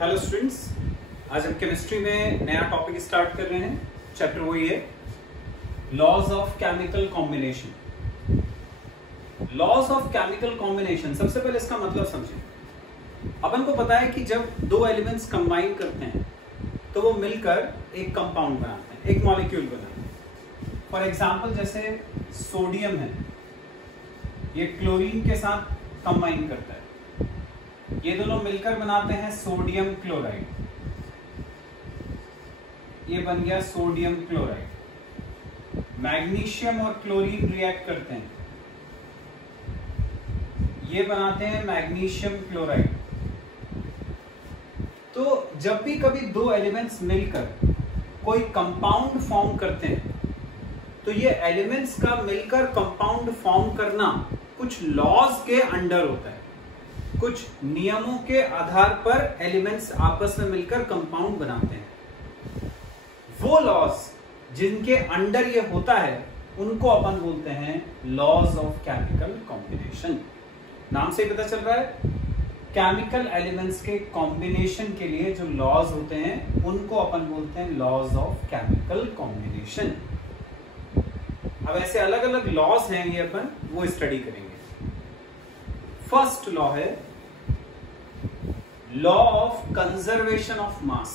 Hello students, आज हम chemistry में नया टॉपिक स्टार्ट कर रहे हैं। चैप्टर वही है laws of chemical combination. Laws of chemical combination, सबसे पहले इसका मतलब समझें। अपन को पता है कि जब दो एलिमेंट्स कंबाइन करते हैं तो वो मिलकर एक कंपाउंड बनाते हैं, एक मॉलिक्यूल बनाते हैं। फॉर एग्जाम्पल जैसे सोडियम है, ये क्लोरीन के साथ कंबाइन करता है, ये दोनों मिलकर बनाते हैं सोडियम क्लोराइड। ये बन गया सोडियम क्लोराइड। मैग्नीशियम और क्लोरीन रिएक्ट करते हैं, ये बनाते हैं मैग्नीशियम क्लोराइड। तो जब भी कभी दो एलिमेंट्स मिलकर कोई कंपाउंड फॉर्म करते हैं तो ये एलिमेंट्स का मिलकर कंपाउंड फॉर्म करना कुछ लॉज के अंडर होता है। कुछ नियमों के आधार पर एलिमेंट्स आपस में मिलकर कंपाउंड बनाते हैं। वो लॉज जिनके अंडर ये होता है उनको अपन बोलते हैं लॉज ऑफ केमिकल कॉम्बिनेशन। नाम से ही पता चल रहा है, केमिकल एलिमेंट्स के कॉम्बिनेशन के लिए जो लॉज होते हैं उनको अपन बोलते हैं लॉज ऑफ केमिकल कॉम्बिनेशन। अब ऐसे अलग अलग लॉज हैं, ये अपन वो स्टडी करेंगे। फर्स्ट लॉ है law of conservation of mass.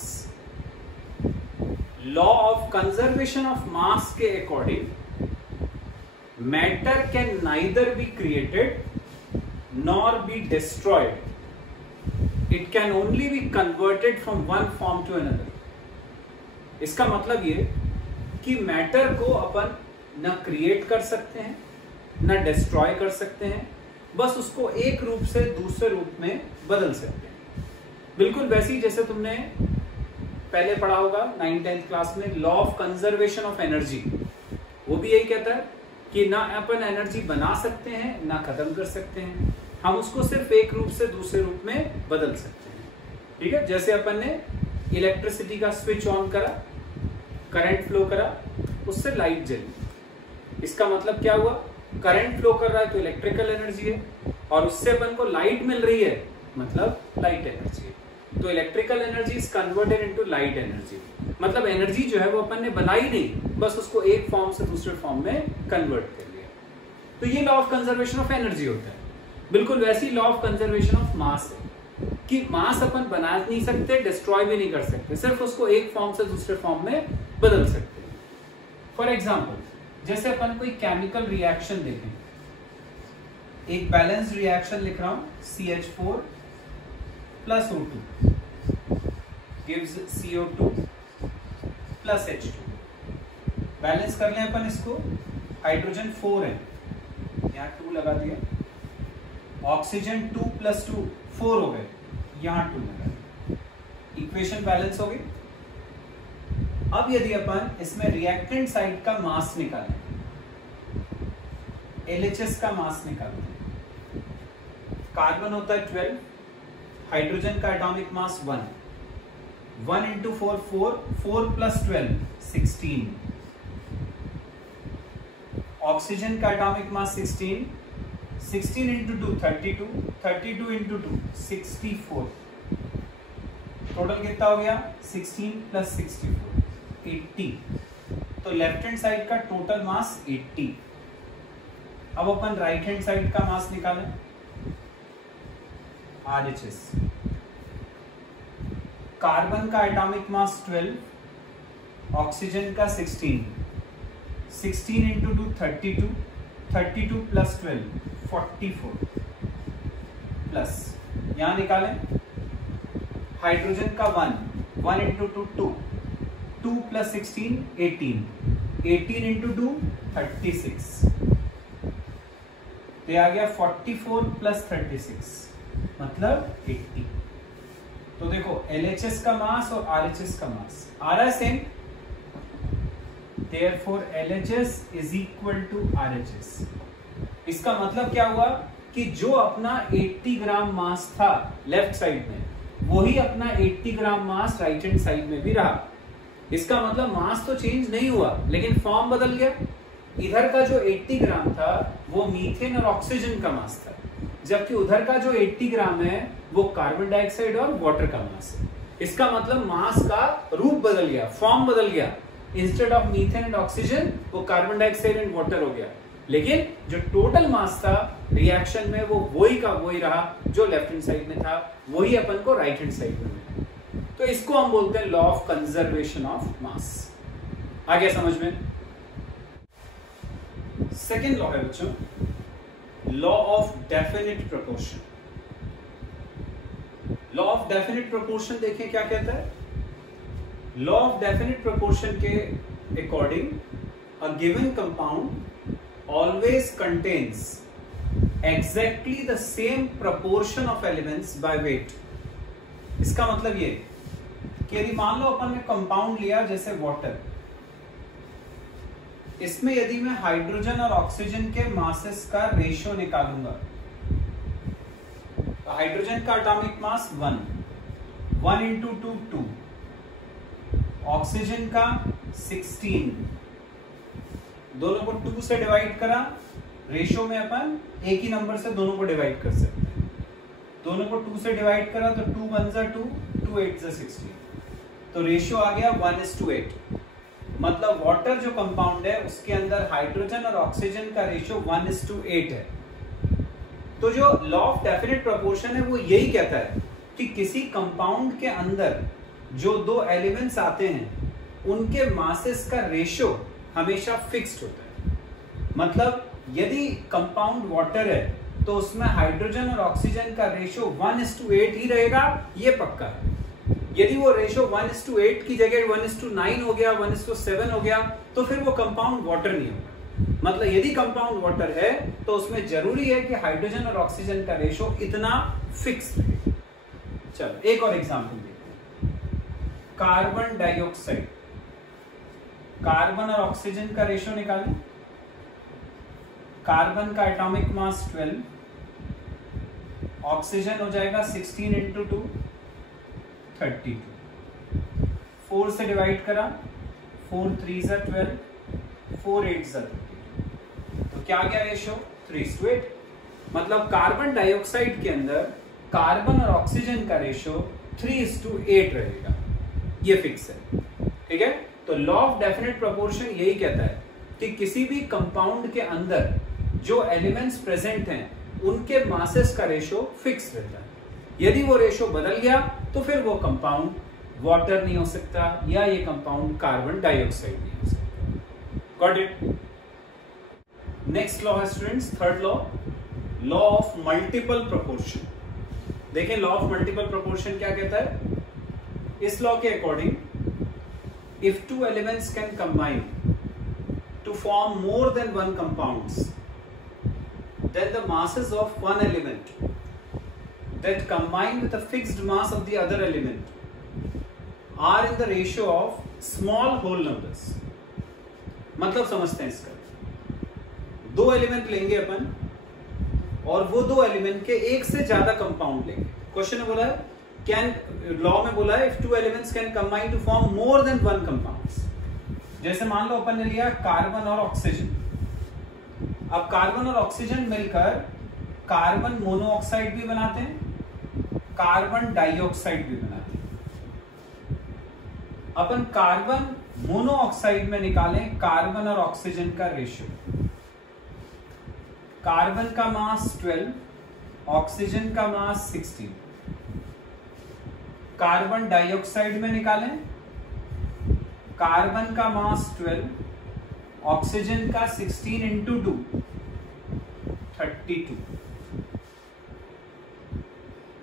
Law of conservation of mass के according matter can neither be created nor be destroyed, it can only be converted from one form to another. इसका मतलब ये कि matter को अपन न create कर सकते हैं न डिस्ट्रॉय कर सकते हैं, बस उसको एक रूप से दूसरे रूप में बदल सकते हैं। बिल्कुल वैसे ही जैसे तुमने पहले पढ़ा होगा 9th-10th क्लास में law of conservation of energy. वो भी यही कहता है कि ना अपन एनर्जी बना सकते हैं ना खत्म कर सकते हैं, हम उसको सिर्फ एक रूप से दूसरे रूप में बदल सकते हैं। ठीक है, जैसे अपन ने इलेक्ट्रिसिटी का स्विच ऑन करा, करंट फ्लो करा, उससे लाइट जली। इसका मतलब क्या हुआ, करंट फ्लो कर रहा है तो इलेक्ट्रिकल एनर्जी है, और उससे अपन को लाइट मिल रही है मतलब लाइट एनर्जी है। तो electrical energy is converted into light energy. मतलब एनर्जी जो है वो अपन ने बनाई नहीं, बस उसको एक फॉर्म से दूसरे फॉर्म में कन्वर्ट कर लिया। तो ये law of conservation of energy होता है। बिल्कुल वैसी लॉ ऑफ कंजर्वेशन ऑफ मास है कि मास अपन बना नहीं सकते, डिस्ट्रॉय भी नहीं कर सकते, सिर्फ उसको एक फॉर्म से दूसरे फॉर्म में बदल सकते हैं। फॉर एग्जाम्पल जैसे अपन कोई केमिकल रिएक्शन देखें, एक बैलेंस रिएक्शन लिख रहा हूं, CH4 plus O2 gives CO2 plus H2। Balance कर लें अपन इसको, हाइड्रोजन 4 है, यहाँ 2 लगा दिया, ऑक्सीजन 2 + 2 4 हो गए, यहाँ 2 लगा दिया, इक्वेशन बैलेंस हो गई। अब यदि अपन इसमें रिएक्टेंट साइड का मास निकालें, LHS का मास निकालते हैं, कार्बन होता है 12, हाइड्रोजन का एटॉमिक मास 1, 1 × 4 4, 4 + 12 16, ऑक्सीजन का एटॉमिक मास 16, 16 × 2 32, 32 × 2 64। टोटल कितना हो गया, 16 + 64 80। तो लेफ्ट हैंड साइड का टोटल मास 80। अब अपन राइट हैंड साइड का मास निकालें, RHS, कार्बन का एटॉमिक मास 12, ऑक्सीजन का 16, 16 × 2 32, 32 + 12 44, प्लस यहां निकालें हाइड्रोजन का 1, 1 × 2 2, 2 + 16 18, 18 × 2 36, तो आ गया 44 + 36 मतलब 80। तो देखो LHS का मास और RHS का मास आ रहा है same, therefore LHS is equal to RHS। इसका मतलब क्या हुआ कि जो अपना 80 ग्राम मास था लेफ्ट साइड में, वही अपना 80 ग्राम मास राइट हैंड साइड में भी रहा। इसका मतलब मास तो चेंज नहीं हुआ लेकिन फॉर्म बदल गया। इधर का जो 80 ग्राम था वो मीथेन और ऑक्सीजन का मास था, जबकि उधर का जो 80 ग्राम है वो कार्बन डाइऑक्साइड और वाटर का मास है। इसका मतलब मास का रूप बदल गया, फॉर्म बदल गया। Instead of methane and oxygen वो कार्बन डाइऑक्साइड एंड वाटर हो गया, लेकिन जो टोटल मास था रिएक्शन में वो वही का वही रहा जो लेफ्ट हैंड साइड में था, वही अपन को राइट हैंड साइड में मिला। तो इसको हम बोलते हैं law of conservation of mass. आ गया समझ में? सेकेंड लॉ है बच्चों, law of definite proportion. Law of definite proportion देखिए क्या कहता है। लॉ ऑफ डेफिनिट प्रोपोर्शन के according a given compound always contains exactly the same proportion of elements by weight. इसका मतलब ये कि यदि मान लो अपन ने कंपाउंड लिया जैसे वाटर, इसमें यदि मैं हाइड्रोजन और ऑक्सीजन के मासेस का रेशियो निकालूंगा, तो हाइड्रोजन का एटॉमिक मास 1 इंटू 2, ऑक्सीजन का 16, दोनों को 2 से डिवाइड करा, रेशियो में अपन एक ही नंबर से दोनों को डिवाइड कर सकते हैं। दोनों को 2 से डिवाइड करा तो 2 1 जा 2, 2 8 जा 16, तो रेशियो आ गया 1:8। मतलब वाटर जो कंपाउंड है उसके अंदर हाइड्रोजन और ऑक्सीजन का रेशियो 1:8 है। तो जो लॉ ऑफ डेफिनिट प्रोपोर्शन है वो यही कहता है कि किसी कंपाउंड के अंदर जो दो एलिमेंट्स आते हैं उनके मासेस का रेशियो हमेशा फिक्स्ड होता है। मतलब यदि कंपाउंड वाटर है तो उसमें हाइड्रोजन और ऑक्सीजन का रेशियो 1:8 ही रहेगा, ये पक्का है। यदि वो रेशियो 1:8 की जगह 1:9 हो गया, 1:7 हो गया, तो फिर वो कंपाउंड वाटर नहीं होगा। मतलब यदि कंपाउंड वाटर है तो उसमें जरूरी है कि हाइड्रोजन और ऑक्सीजन का रेशियो इतना फिक्स रहे। चलो एक और एग्जांपल देखते हैं। कार्बन डाइऑक्साइड, कार्बन और ऑक्सीजन का रेशियो निकालें। कार्बन का एटॉमिक मास 12, ऑक्सीजन हो जाएगा 16 इंटू 2 32, 4 से डिवाइड करा, 4 3 जा 12, 4 8 जा 32, तो क्या गया रेशियो 3:8। मतलब कार्बन डाइऑक्साइड के अंदर कार्बन और ऑक्सीजन का रेशियो 3:8 रहेगा, ये फिक्स है। ठीक है, तो लॉ ऑफ डेफिनिट प्रोपोर्शन यही कहता है कि किसी भी कंपाउंड के अंदर जो एलिमेंट्स प्रेजेंट हैं उनके मासेस का रेशियो फिक्स रहता है। यदि वो रेशियो बदल गया तो फिर वो कंपाउंड वाटर नहीं हो सकता या ये कंपाउंड कार्बन डाइऑक्साइड नहीं हो सकता। Got it? नेक्स्ट लॉ है students, third law, law of multiple proportion. देखें लॉ ऑफ मल्टीपल प्रोपोर्शन क्या कहता है। इस लॉ के according if two elements can combine to form more than one compounds, then the masses of one element that combine with a fixed mass of the other element are in the ratio of small whole numbers। मतलब समझते हैं इसका। दो element लेंगे अपन और वो दो element के एक से ज्यादा कंपाउंड लेंगे। क्वेश्चन में बोला है कैन, लॉ में बोला है if two elements can combine to form more than one compounds. जैसे मान लो अपन ने लिया कार्बन और ऑक्सीजन। अब कार्बन और ऑक्सीजन मिलकर कार्बन मोनोऑक्साइड भी बनाते हैं, कार्बन डाइऑक्साइड भी बनाते हैं। अपन कार्बन मोनोऑक्साइड में निकालें कार्बन और ऑक्सीजन का रेशियो। कार्बन का मास 12, ऑक्सीजन का मास 16। कार्बन डाइऑक्साइड में निकालें कार्बन का मास 12, ऑक्सीजन का 16 इंटू 2 32।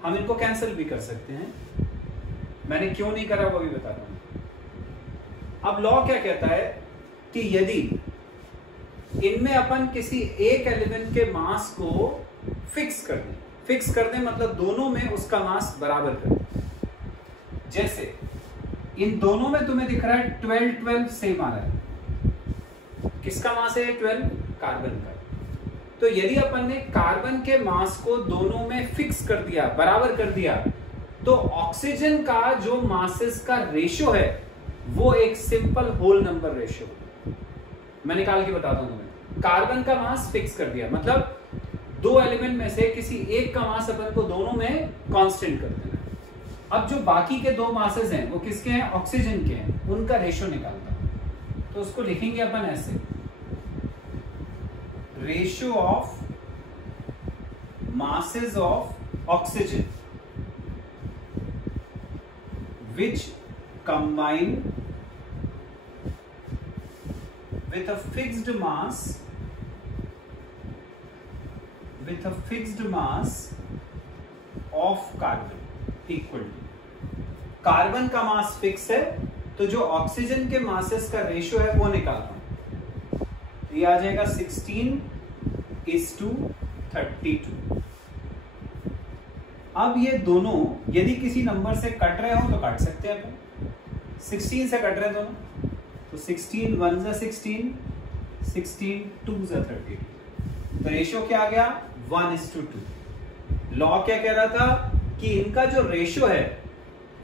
हम इनको कैंसिल भी कर सकते हैं, मैंने क्यों नहीं करा वो भी बता रहा हूं। अब लॉ क्या कहता है कि यदि इनमें अपन किसी एक एलिमेंट के मास को फिक्स कर दें मतलब दोनों में उसका मास बराबर कर दें। जैसे इन दोनों में तुम्हें दिख रहा है 12 सेम आ रहा है। किसका मास है 12? कार्बन का। तो यदि अपन ने कार्बन के मास को दोनों में फिक्स कर दिया, बराबर कर दिया, तो ऑक्सीजन का जो मासेस का रेशियो है वो एक सिंपल होल नंबर रेशियो। मैं निकाल के बताता हूं तुम्हें। कार्बन का मास फिक्स कर दिया मतलब दो एलिमेंट में से किसी एक का मास अपन को दोनों में कांस्टेंट कर देना। अब जो बाकी के दो मासेस हैं वो किसके हैं, ऑक्सीजन के हैं, उनका रेशियो निकालता हूं। तो उसको लिखेंगे अपन ऐसे, ratio of masses of oxygen which combine with a fixed mass of carbon equal to, carbon का मास फिक्स है तो जो ऑक्सीजन के मासेस का रेशियो है वो निकालता हूं। तो ये आ जाएगा 16:32। अब ये दोनों यदि किसी नंबर से कट रहे हो तो काट सकते हैं अपन। 16 से कट रहे दोनों, तो 16 1 जा 16, 16 2 जा 32। तो रेशियो क्या आ गया, 1:2। लॉ क्या कह रहा था कि इनका जो रेशियो है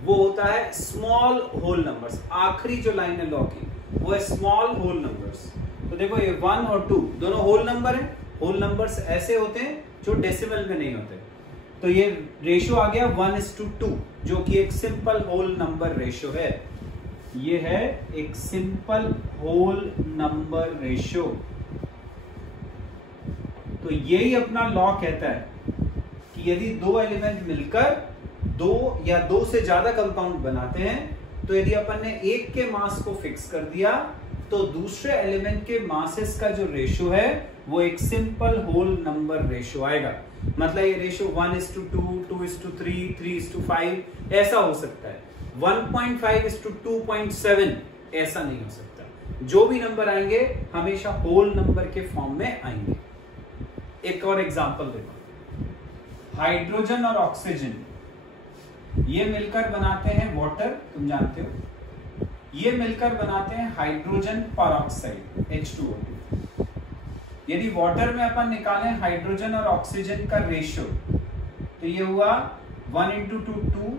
वो होता है स्मॉल होल नंबर्स। आखिरी जो लाइन है लॉ की वो है स्मॉल होल नंबर्स। तो देखो ये 1 और 2 दोनों होल नंबर हैं। होल नंबर्स ऐसे होते हैं जो डेसिमल में नहीं होते। तो ये रेशियो आ गया 1:2, जो कि एक सिंपल होल नंबर रेशियो है। ये है एक सिंपल होल नंबर रेशियो। तो यही अपना लॉ कहता है कि यदि दो एलिमेंट मिलकर दो या दो से ज्यादा कंपाउंड बनाते हैं, तो यदि अपन ने एक के मास को फिक्स कर दिया तो दूसरे एलिमेंट के मासेस का जो रेशियो है वो एक सिंपल होल नंबर रेशियो आएगा। मतलब ये रेशियो 1:2, 2:3, 3:5 ऐसा हो सकता है। 1.5:2.7 ऐसा नहीं हो सकता। जो भी नंबर आएंगे हमेशा होल नंबर के फॉर्म में आएंगे। एक और एग्जांपल देखो, हाइड्रोजन और ऑक्सीजन ये मिलकर बनाते हैं वाटर, तुम जानते हो। ये मिलकर बनाते हैं हाइड्रोजन परऑक्साइड H2O2। यदि वाटर में अपन निकालें हाइड्रोजन और ऑक्सीजन का रेशियो, तो ये हुआ 1:2,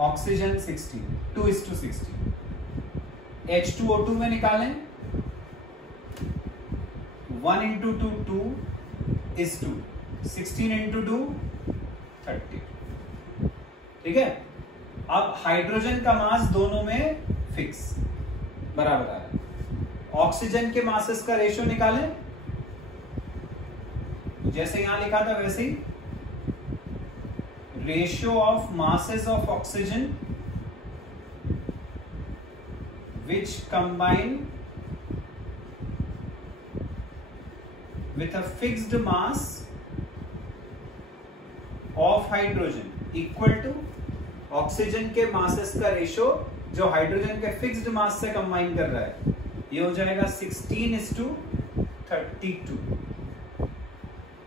ऑक्सीजन 16, 2:16। H2O2 में निकालें 1:2, 2:2, 16:2, 30। ठीक है। अब हाइड्रोजन का मास दोनों में फिक्स बराबर आ रहा है। ऑक्सीजन के मासेस का रेशियो निकालें, जैसे यहां लिखा था वैसे ही, ratio of masses of oxygen which combine with a fixed mass of hydrogen equal to oxygen के मासेस का रेशियो जो हाइड्रोजन के फिक्स्ड मास से कंबाइन कर रहा है, ये हो जाएगा 16:32।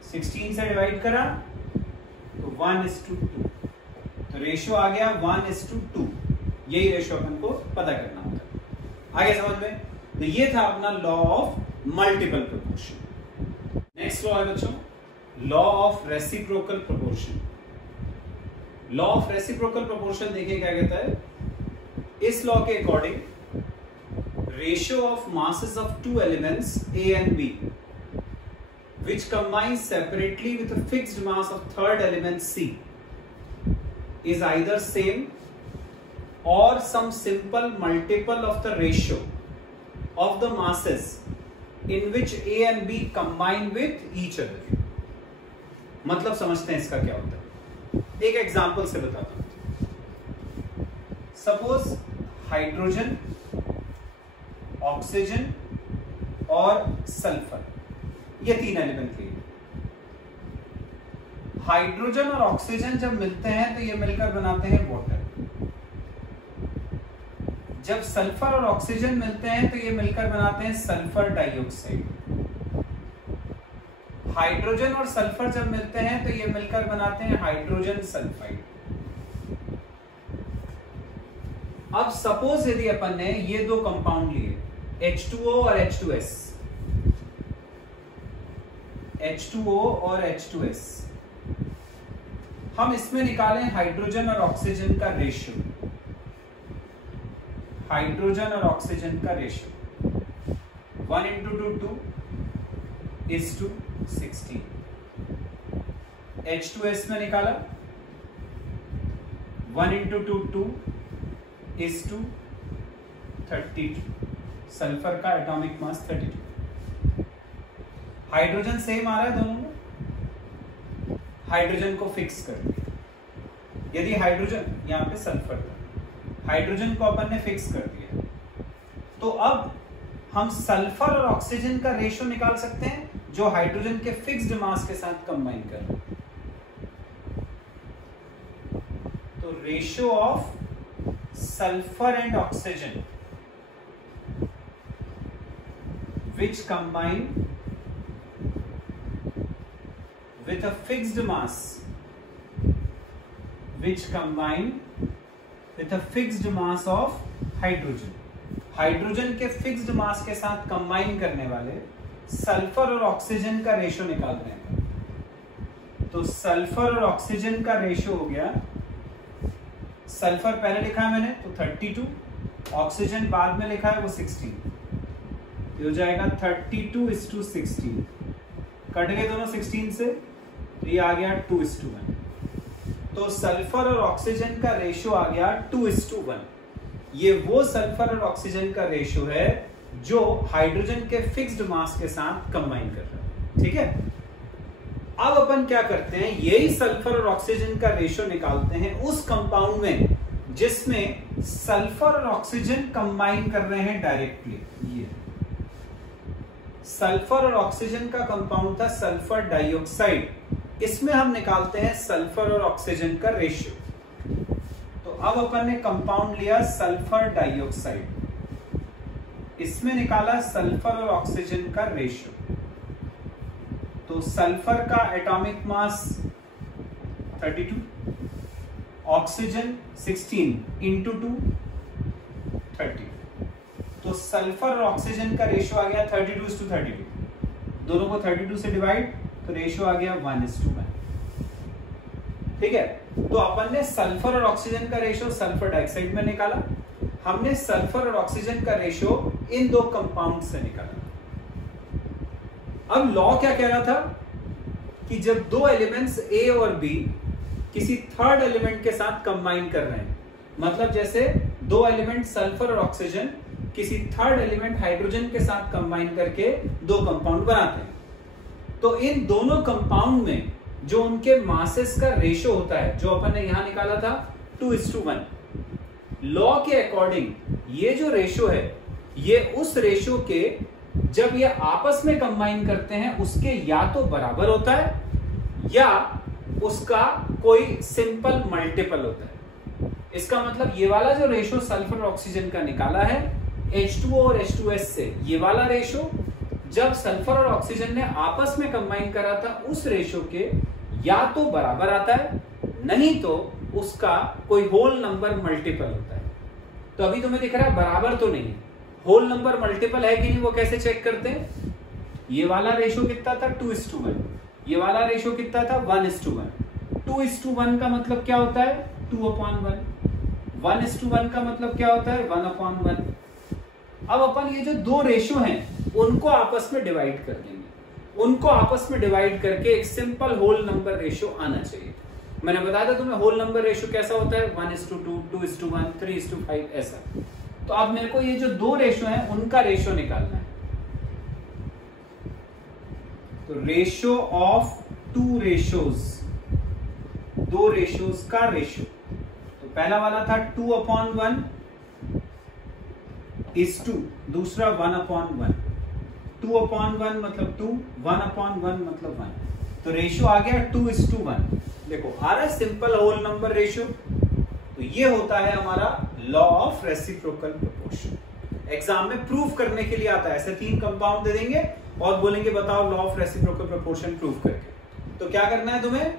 16 से डिवाइड करा तो 1:2। तो रेशियो आ गया 1:2। यही रेशियो अपन को पता करना होता है। आगे समझ में? तो ये था अपना law of multiple proportion. Next law है बच्चों, law of reciprocal proportion. Law of reciprocal proportion देखिए क्या कहता है। इस लॉ के according ratio of masses of two elements A and B which combine separately with a fixed mass of third element C is either same or some simple multiple of the ratio of the masses in which A and B combine with each other। मतलब समझते हैं इसका क्या होता है। एक example से बताता हूं। सपोज हाइड्रोजन, ऑक्सीजन और सल्फर, ये तीन एलिमेंट लिए। हाइड्रोजन और ऑक्सीजन जब मिलते हैं तो ये मिलकर बनाते हैं वाटर। जब सल्फर और ऑक्सीजन मिलते हैं तो ये मिलकर बनाते हैं सल्फर डाइऑक्साइड। हाइड्रोजन और सल्फर जब मिलते हैं तो ये मिलकर बनाते हैं हाइड्रोजन सल्फाइड। अब सपोज यदि अपन ने ये दो कंपाउंड लिए H2O और H2S, H2O और H2S, हम इसमें निकालें हाइड्रोजन और ऑक्सीजन का रेशियो। हाइड्रोजन और ऑक्सीजन का रेशियो 1:2, 2:16। H2S में निकाला 1 into 2 2 is to 32। सल्फर का एटॉमिक मास 32। हाइड्रोजन सेम आ रहा है दोनों में, हाइड्रोजन को फिक्स कर दिया। यदि हाइड्रोजन, यहाँ पे सल्फर था, हाइड्रोजन को अपन ने फिक्स कर दिया, तो अब हम सल्फर और ऑक्सीजन का रेशो निकाल सकते हैं जो हाइड्रोजन के फिक्स्ड मास के साथ कंबाइन कर रहे हैं। तो ratio of sulphur and oxygen which combine with a fixed mass, of hydrogen। Hydrogen के फिक्स्ड मास के साथ कंबाइन करने वाले सल्फर और ऑक्सीजन का रेशो निकाल रहे हैं। तो सल्फर और ऑक्सीजन का रेशो हो गया, सल्फर पहले लिखा है मैंने तो 32, ऑक्सीजन बाद में लिखा है वो 16, हो जाएगा 32:16। कट गए दोनों 16 से, तो ये आ गया 2:1। तो सल्फर और ऑक्सीजन का रेशो आ गया 2:1। ये वो सल्फर और ऑक्सीजन का रेशो है जो हाइड्रोजन के फिक्स्ड मास के साथ कंबाइन कर रहा है। ठीक है, अब अपन क्या करते हैं, यही सल्फर और ऑक्सीजन का रेशो निकालते हैं उस कंपाउंड में जिसमें सल्फर और ऑक्सीजन कंबाइन कर रहे हैं डायरेक्टली। ये सल्फर और ऑक्सीजन का कंपाउंड था सल्फर डाइऑक्साइड, इसमें हम निकालते हैं सल्फर और ऑक्सीजन का रेशियो। तो अब अपन ने कंपाउंड लिया सल्फर डाइऑक्साइड, इसमें निकाला सल्फर और ऑक्सीजन का रेशियो। तो सल्फर का एटॉमिक मास 32, ऑक्सीजन 16 इंटू 2 30। तो सल्फर और ऑक्सीजन का रेशियो आ गया 32:32, दोनों को 32 से डिवाइड, तो रेशियो आ गया 1:1। ठीक है, तो अपन ने सल्फर और ऑक्सीजन का रेशियो सल्फर डाइऑक्साइड में निकाला, हमने सल्फर और ऑक्सीजन का रेशियो इन दो कंपाउंड से निकाला। अब लॉ क्या कह रहा था कि जब दो एलिमेंट्स ए और बी किसी थर्ड एलिमेंट के साथ कंबाइन कर रहे हैं, मतलब जैसे दो एलिमेंट सल्फर और ऑक्सीजन किसी थर्ड एलिमेंट हाइड्रोजन के साथ कंबाइन करके दो कंपाउंड बनाते हैं, तो इन दोनों कंपाउंड में जो उनके मासेस का रेशो होता है, जो अपन ने यहां निकाला था 2:1, लॉ के अकॉर्डिंग ये जो रेशो है, ये उस रेशो के जब ये आपस में कंबाइन करते हैं उसके या तो बराबर होता है या उसका कोई सिंपल मल्टीपल होता है। इसका मतलब ये वाला जो रेशो सल्फर और ऑक्सीजन का निकाला है H2O और H2S से, ये वाला रेशो जब सल्फर और ऑक्सीजन ने आपस में कंबाइन करा था उस रेशो के या तो बराबर आता है, नहीं तो उसका कोई होल नंबर मल्टीपल होता है। तो अभी तुम्हें दिख रहा है बराबर तो नहीं है, होल नंबर मल्टीपल है कि नहीं वो कैसे चेक करते हैं, ये वाला रेशो कितना था 2:1, ये वाला रेशो कितना था 1:1। 2:1 का मतलब क्या होता है 2/1, 1:1 का मतलब क्या होता है 1/1। अब अपन ये जो दो रेशो हैं उनको आपस में डिवाइड कर देंगे, उनको आपस में डिवाइड करके एक सिंपल होल नंबर रेशो आना चाहिए। मैंने बताया था तुम्हें होल नंबर रेशो कैसा होता है 1:2, 2:1, 3:5 ऐसा। तो अब मेरे को ये जो दो रेशो हैं उनका रेशो निकालना है। तो रेशो ऑफ टू रेशोज, दो रेशोज का रेशो, तो पहला वाला था 2/1 is 2, दूसरा 1/1। 2/1 मतलब 2, 1/1 मतलब 1, तो रेशियो आ गया 2:1। देखो आ रहा है सिंपल होल नंबर रेशियो। तो ये होता है हमारा law of reciprocal proportion. Exam में प्रूव करने के लिए आता है, ऐसे तीन कंपाउंड दे देंगे और बोलेंगे बताओ law of reciprocal proportion prove करके। तो क्या करना है तुम्हें,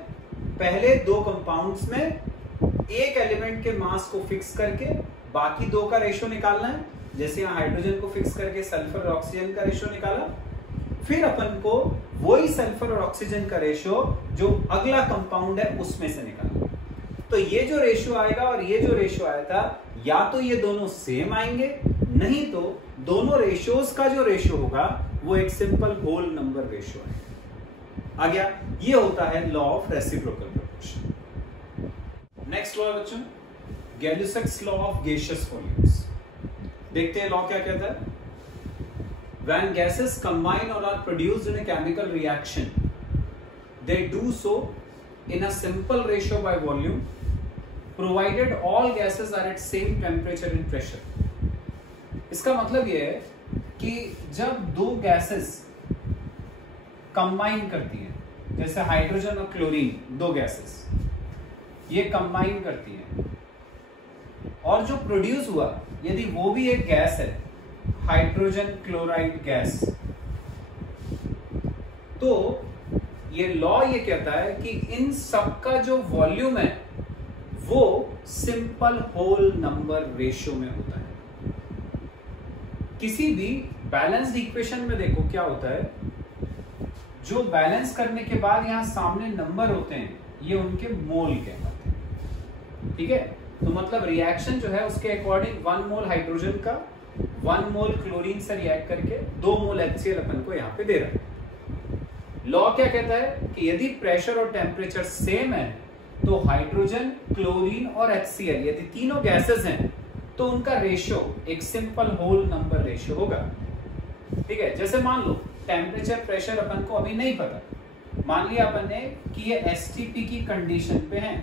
पहले दो कंपाउंड्स में एक एलिमेंट के मास को फिक्स करके बाकी दो का रेशियो निकालना है। जैसे यहाँ हाइड्रोजन को फिक्स करके सल्फर और ऑक्सीजन का रेशियो निकाला, फिर अपन को वही सल्फर और ऑक्सीजन का रेशियो जो अगला कंपाउंड है उसमें से निकालना। तो ये जो रेशियो आएगा और ये जो रेशियो आया था, या तो ये दोनों सेम आएंगे, नहीं तो दोनों रेशियोज का जो रेशियो होगा वो एक सिंपल होल नंबर रेशियो है। आ गया, ये होता है law of reciprocal proportion. Next law है बच्चों गैल्यूसेक्स लॉ ऑफ गैसियस वॉल्यूम्स। देखते हैं लॉ क्या कहता है। When gases combine or are produced in a chemical reaction, they do so in a simple ratio by volume, provided all gases are at same temperature and pressure. इसका मतलब ये है कि जब दो गैसेस कंबाइन करती हैं, जैसे हाइड्रोजन और क्लोरीन, दो गैसेस ये कंबाइन करती हैं, और जो प्रोड्यूस हुआ यदि वो भी एक गैस है, हाइड्रोजन क्लोराइड गैस, तो ये लॉ ये कहता है कि इन सब का जो वॉल्यूम है वो सिंपल होल नंबर रेशियो में होता है। किसी भी बैलेंस्ड इक्वेशन में देखो क्या होता है, जो बैलेंस करने के बाद यहां सामने नंबर होते हैं ये उनके मोल कहलाते हैं। ठीक है, तो मतलब रिएक्शन जो है उसके अकॉर्डिंग 1 मोल हाइड्रोजन का 1 मोल क्लोरीन से रिएक्ट करके 2 मोल HCl अपन को यहाँ पे दे रहा है। लॉ क्या कहता है कि यदि प्रेशर और टेम्परेचर सेम है तो हाइड्रोजन, क्लोरीन और HCl यदि तीनों गैसेस हैं तो उनका रेशियो एक सिंपल होल नंबर रेशियो होगा। ठीक है, जैसे मान लो टेम्परेचर प्रेशर अपन को अभी नहीं पता, मान लिया अपन ने कि ये STP की कंडीशन पे है।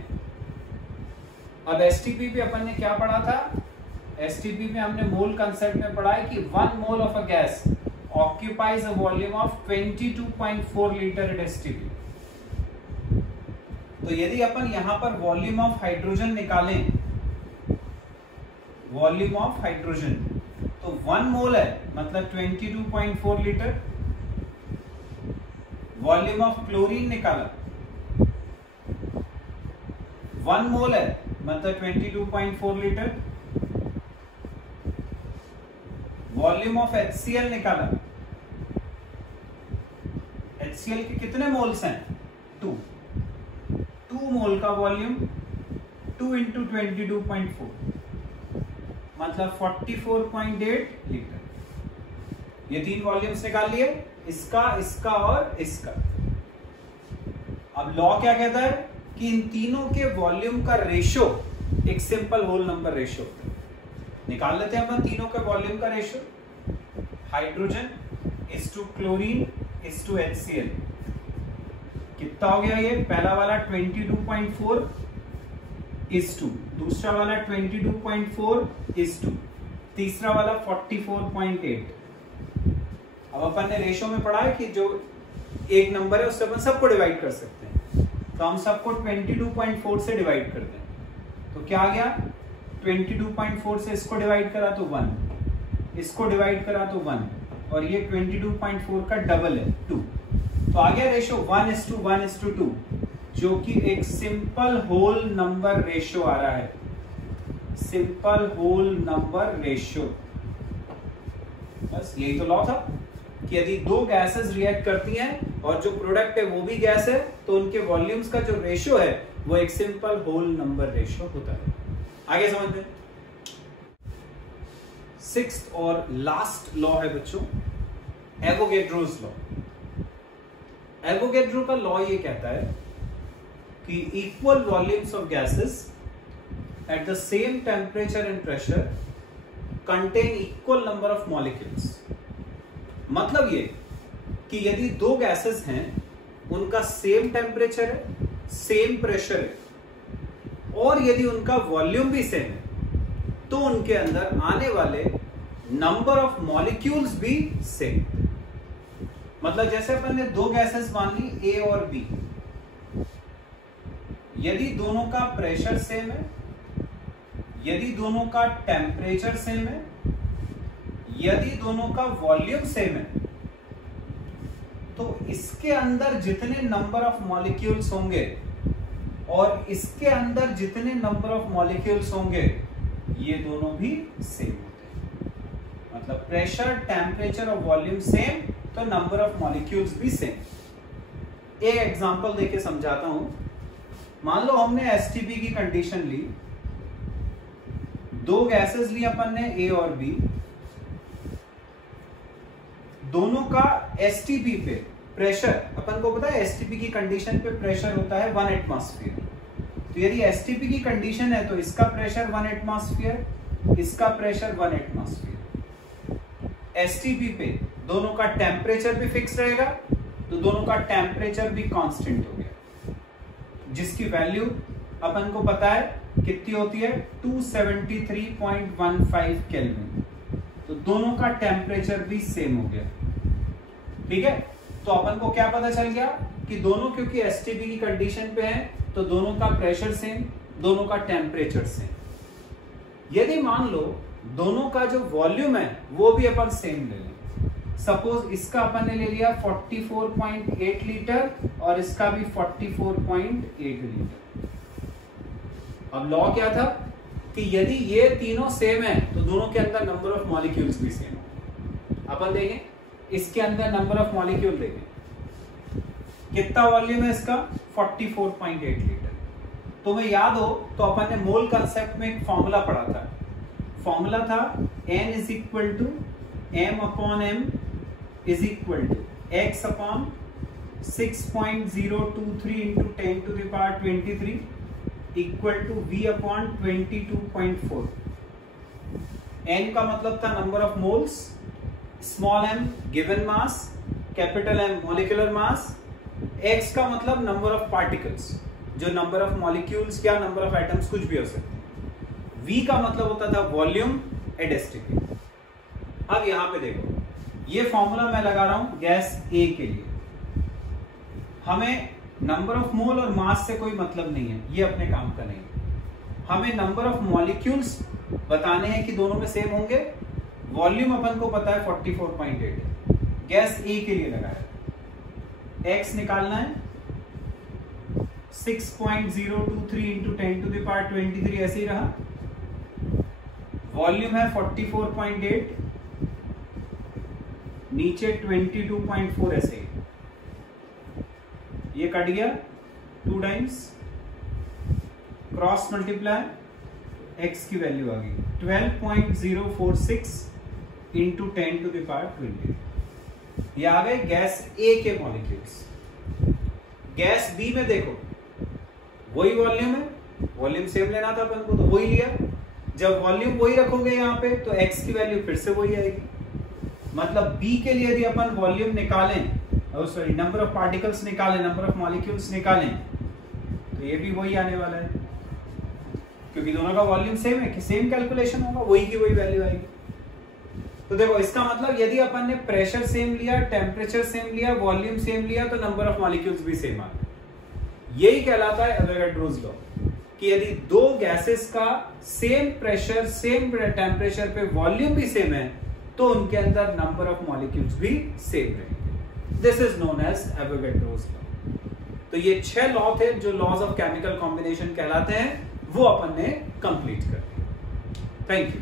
अब STP पे अपन ने क्या पढ़ा था, STP में हमने मोल कंसेप्ट में पढ़ा है कि 1 mole of a gas occupies a volume of 22.4 litre at STP। तो यदि अपन यहां पर वॉल्यूम ऑफ हाइड्रोजन निकालें, वॉल्यूम ऑफ हाइड्रोजन तो 1 मोल है मतलब 22.4 लीटर। वॉल्यूम ऑफ क्लोरीन निकाला, 1 मोल है मतलब 22.4 लीटर। वॉल्यूम ऑफ HCl निकाला, HCl के कितने मोल्स हैं, 2 मोल का वॉल्यूम 2 इंटू 22.4 मतलब 44.8 लीटर। ये 3 वॉल्यूम्स निकाल लिए, इसका, इसका और इसका। अब लॉ क्या कहता है कि इन तीनों के वॉल्यूम का रेशियो एक सिंपल होल नंबर रेशियो होता है। निकाल लेते हैं अपन तीनों के वॉल्यूम का ratio. Hydrogen is to chlorine is to HCl कितना हो गया, ये पहला वाला 22.4 इज टू, दूसरा वाला 22.4 इज टू, तीसरा वाला 44.8। अब अपन ने रेशियो में पढ़ा है कि जो एक नंबर है उससे अपन सबको डिवाइड कर सकते हैं, तो हम सबको 22.4 से डिवाइड करते हैं। तो क्या आ गया, 22.4 से इसको डिवाइड करा तो 1, इसको डिवाइड करा तो 1, और ये 22.4 का डबल है 2, तो आ गया रेशियो 1:1:2, जो कि एक सिंपल होल नंबर रेशियो आ रहा है, सिंपल होल नंबर रेशियो। बस यही तो लॉ था कि यदि दो गैसेस रिएक्ट करती हैं और जो प्रोडक्ट है वो भी गैस है तो उनके वॉल्यूम्स का जो रेशियो है वो एक सिंपल होल नंबर रेशियो होता है। आगे समझते हैं। 6th और लास्ट लॉ है बच्चों, एवोगैड्रोस लॉ। एवोगैड्रो का लॉ ये कहता है कि equal volumes of gases at the same temperature and pressure contain equal number of molecules. मतलब ये कि यदि दो गैसेस हैं, उनका सेम टेम्परेचर है, सेम प्रेशर है, और यदि उनका वॉल्यूम भी सेम है, तो उनके अंदर आने वाले नंबर ऑफ मॉलिक्यूल्स भी सेम। मतलब जैसे अपन ने दो गैसेस मान ली ए और बी, यदि दोनों का प्रेशर सेम है, यदि दोनों का टेम्परेचर सेम है, यदि दोनों का वॉल्यूम सेम है, तो इसके अंदर जितने नंबर ऑफ मॉलिक्यूल्स होंगे और इसके अंदर जितने नंबर ऑफ मॉलिक्यूल्स होंगे ये दोनों भी सेम होते हैं। मतलब प्रेशर, टेम्परेचर और वॉल्यूम सेम तो नंबर ऑफ मॉलिक्यूल्स भी सेम। एक एग्जांपल देके समझाता हूं। मान लो हमने एसटीपी की कंडीशन ली, दो गैसेस ली अपन ने ए और बी, दोनों का एसटीपी पे प्रेशर, अपन को पता है एसटीपी की कंडीशन पे प्रेशर होता है 1 एटमॉस्फेयर। तो यदि एसटीपी की कंडीशन है तो इसका प्रेशर 1 एटमॉस्फेयर, इसका प्रेशर 1 एटमॉस्फेयर। एसटीपी पे दोनों का टेम्परेचर भी फिक्स रहेगा, तो दोनों का टेम्परेचर भी कांस्टेंट हो गया, जिसकी वैल्यू अपन को पता है कितनी होती है, 273.15 केल्विन। तो दोनों का टेम्परेचर भी सेम हो गया। ठीक है, तो अपन को क्या पता चल गया कि दोनों क्योंकि एसटीपी की कंडीशन पे हैं तो दोनों का प्रेशर सेम, दोनों का टेम्परेचर सेम। यदि मान लो दोनों का जो वॉल्यूम है वो भी अपन सेम ले लें, सपोज इसका अपन ने ले लिया 44.8 लीटर और इसका भी 44.8 लीटर। अब लॉ क्या था कि यदि ये तीनों सेम है तो दोनों के अंदर नंबर ऑफ मॉलिक्यूल्स भी सेम हो। अपन देखें इसके अंदर नंबर ऑफ मॉलिक्यूल देखें, कितना वॉल्यूम है इसका, 44.8 लीटर। तुम्हें याद हो तो अपन ने मोल कंसेप्ट में एक फॉर्मूला पढ़ा था, फॉर्मूला था N is equal to M upon M is equal to X upon 6.023 into 10 to the power 23 equal to V upon 22.4। N का मतलब था number of moles, small m given mass, capital M molecular mass, X का मतलब number of particles, जो number of molecules या number of atoms कुछ भी हो सकते हैं। V का मतलब होता था वॉल्यूम एट एसटीपी। अब यहां पे देखो, ये फॉर्मूला मैं लगा रहा हूं गैस A के लिए। हमें नंबर ऑफ मोल और मास से कोई मतलब नहीं है, ये अपने काम का नहीं है। हमें नंबर ऑफ मॉलिक्यूल्स बताने हैं कि दोनों में सेम होंगे। वॉल्यूम अपन को पता है 44.8 गैस A के लिए लगाया। X निकालना है 6.023 इंटू 10 टू द पावर 23 ऐसे ही रहा। वॉल्यूम है 44.8, नीचे 22.4 ऐसे ही, ये कट गया 2 टाइम्स, क्रॉस मल्टीप्लाई, x की वैल्यू आ गई 12.046 इंटू 10 टू द पावर 20। ये आ गए गैस A के मॉलिक्यूल्स। गैस B में देखो वही वॉल्यूम है, वॉल्यूम सेम लेना था अपन को तो वही लिया। जब वॉल्यूम वही रखोगे यहाँ पे तो x की वैल्यू फिर से वही आएगी। मतलब B के लिए यदि अपन वॉल्यूम निकालें, सॉरी नंबर ऑफ पार्टिकल्स निकालें, नंबर ऑफ मॉलिक्यूल्स निकालें, तो ये भी वही आने वाला है, क्योंकि दोनों का वॉल्यूम सेम है कि सेम कैलकुलेशन होगा, वही की वही वैल्यू आएगी। तो देखो इसका मतलब यदि अपन ने प्रेशर सेम लिया, टेम्परेचर सेम लिया, वॉल्यूम सेम लिया तो नंबर ऑफ मॉलिक्यूल्स भी सेम आ गए। यही कहलाता है एवोगाड्रोस लॉ, कि यदि दो गैसेस का सेम प्रेशर सेम टेम्परेचर पे वॉल्यूम भी सेम है तो उनके अंदर नंबर ऑफ मॉलिक्यूल्स भी सेम रहेंगे। This is known as Avogadro's law. तो ये 6 लॉ थे जो लॉज ऑफ केमिकल कॉम्बिनेशन कहलाते हैं, वो अपन ने कंप्लीट कर दिया। Thank you.